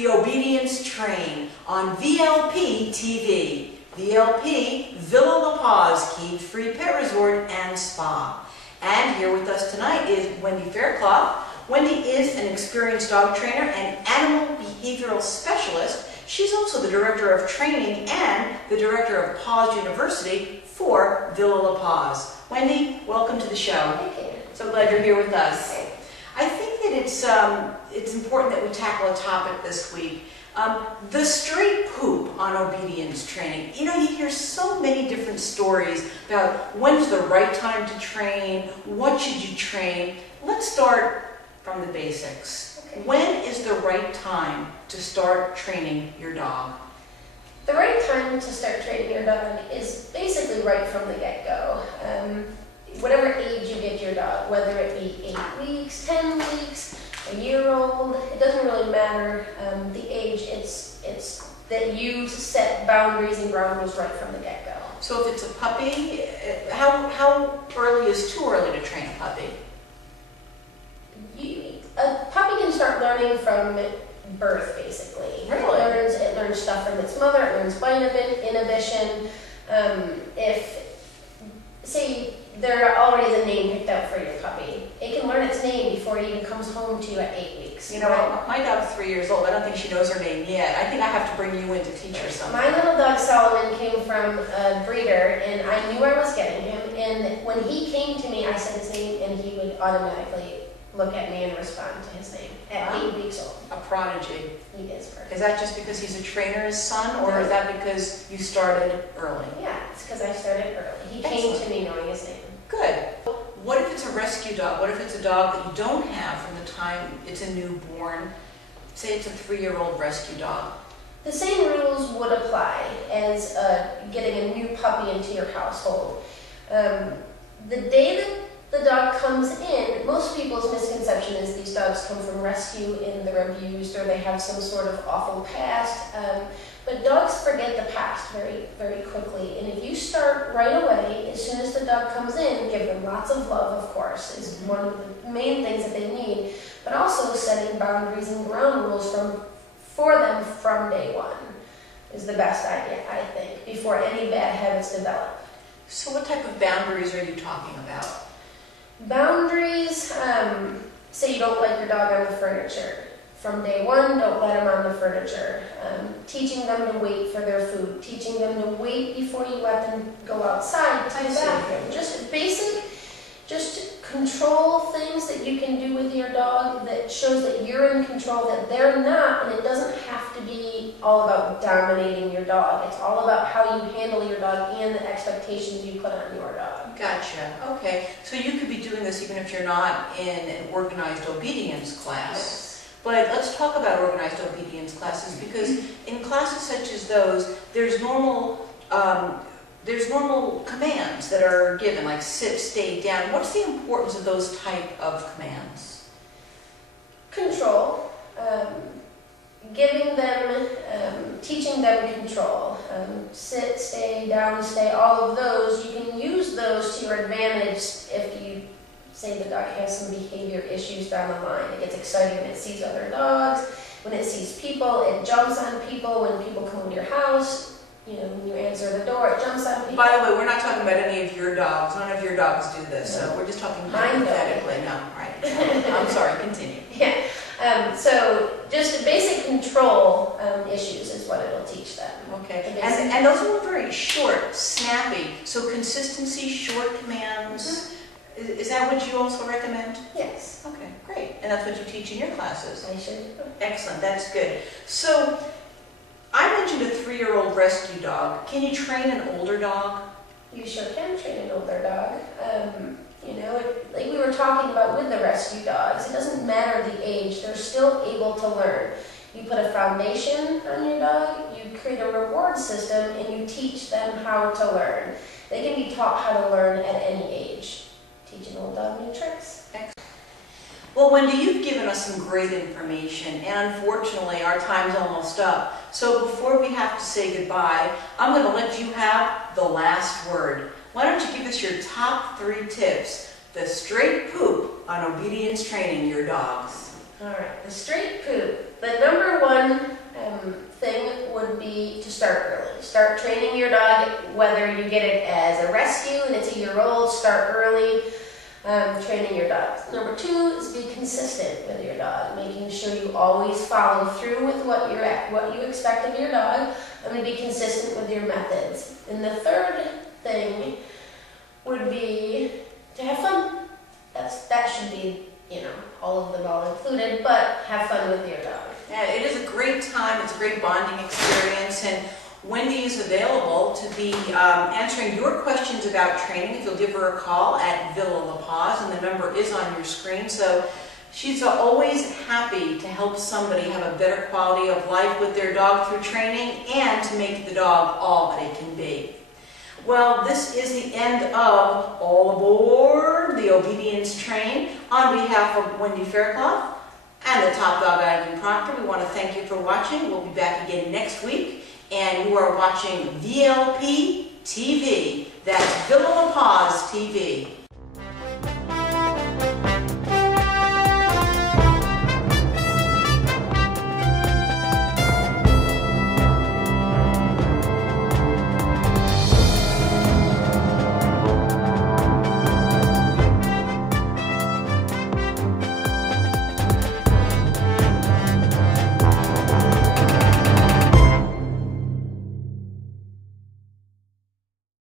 the Obedience Train on VLP TV. VLP, Villa La Paws, Key-Free Pet Resort and Spa. And here with us tonight is Wendi Faircloth. Wendi is an experienced dog trainer and animal behavioral specialist. She's also the director of training and the director of Paws University for Villa La Paws. Wendi, welcome to the show. Thank you. So glad you're here with us. Okay. I think that it's important that we tackle a topic this week. The straight poop on obedience training. You know, you hear so many different stories about when's the right time to train, what should you train. Let's start from the basics. Okay. When is the right time to start training your dog? The right time to start training your dog is basically right from the get-go. Whatever age you get your dog, whether it be 8 weeks, 10 weeks, a year old, it doesn't really matter the age. It's that you set boundaries and ground rules right from the get-go. So if it's a puppy, how early is too early to train a puppy? A puppy can start learning from birth, basically. Really? It learns stuff from its mother. It learns bite inhibition. Say there already is a name picked out for your puppy, it can learn its name before it even comes home to you at 8 weeks. You know, my dog's 3 years old. I don't think she knows her name yet. I think I have to bring you in to teach her something. My little dog Solomon came from a breeder, and I knew I was getting him. And when he came to me, I said his name, and he would automatically look at me and respond to his name at 8 weeks old. A prodigy. He is perfect. Is that just because he's a trainer's son, or is that because you started early? Yeah, it's because I started early. He came to me knowing his name. Good. What if it's a rescue dog? What if it's a dog that you don't have from the time it's a newborn? Say it's a 3-year-old rescue dog. The same rules would apply as getting a new puppy into your household. The day that the dog comes in, most people's misconception is these dogs come from rescue and they're abused or they have some sort of awful past. But dogs forget the past very, very quickly. And if you start right away, as soon as the dog comes in, give them lots of love, of course, is one of the main things that they need. But also setting boundaries and ground rules for them from day one is the best idea, I think, before any bad habits develop. So what type of boundaries are you talking about? Boundaries, say you don't like your dog on the furniture. From day one, don't let them on the furniture. Teaching them to wait for their food. Teaching them to wait before you let them go outside to the bathroom. Just basic, just control things that you can do with your dog that shows that you're in control, that they're not, and it doesn't have to be all about dominating your dog. It's all about how you handle your dog and the expectations you put on your dog. Gotcha. Okay. So you could be doing this even if you're not in an organized obedience class. Yes. But let's talk about organized obedience classes, because in classes such as those, there's normal commands that are given, like sit, stay, down. What's the importance of those type of commands? Control. Giving them, teaching them control. Sit, stay, down, stay, all of those. You can use those to your advantage if you say the dog has some behavior issues down the line. It gets excited when it sees other dogs, when it sees people, it jumps on people, when people come to your house, you know, when you answer the door, it jumps on people. By the way, we're not talking about any of your dogs. None of your dogs do this, so we're just talking hypothetically. No, right. I'm sorry, continue. Yeah. So just basic control issues is what it'll teach them. Okay. And those are very short, snappy. So consistency, short commands. Mm-hmm. Is that what you also recommend? Yes. Okay, great. And that's what you teach in your classes? I should. Excellent, that's good. So, I mentioned a 3-year-old rescue dog. Can you train an older dog? You sure can train an older dog. You know, like we were talking about with the rescue dogs, it doesn't matter the age, they're still able to learn. You put a foundation on your dog, you create a reward system, and you teach them how to learn. They can be taught how to learn at any age. Teach an old dog new tricks. Excellent. Well, Wendi, you've given us some great information, and unfortunately our time's almost up. So before we have to say goodbye, I'm going to let you have the last word. Why don't you give us your top 3 tips, the straight poop on obedience training your dogs? All right, the straight poop. The number one thing would be to start early. Start training your dog, whether you get it as a rescue and it's a year old, start early training your dog. Number two is be consistent with your dog, making sure you always follow through with what you expect of your dog, and be consistent with your methods. And the third thing would be to have fun. That should be, all of them all included, but have fun with your dog. Yeah, it is a great time. It's a great bonding experience, and Wendi is available to be answering your questions about training. If you'll give her a call at Villa La Paws, and the number is on your screen. So she's always happy to help somebody have a better quality of life with their dog through training and to make the dog all that it can be. Well, this is the end of All Aboard the Obedience Train. On behalf of Wendi Faircloth and the top dog Eileen Proctor, we want to thank you for watching. We'll be back again next week, and you are watching VLP TV. That's Villa La Paws TV.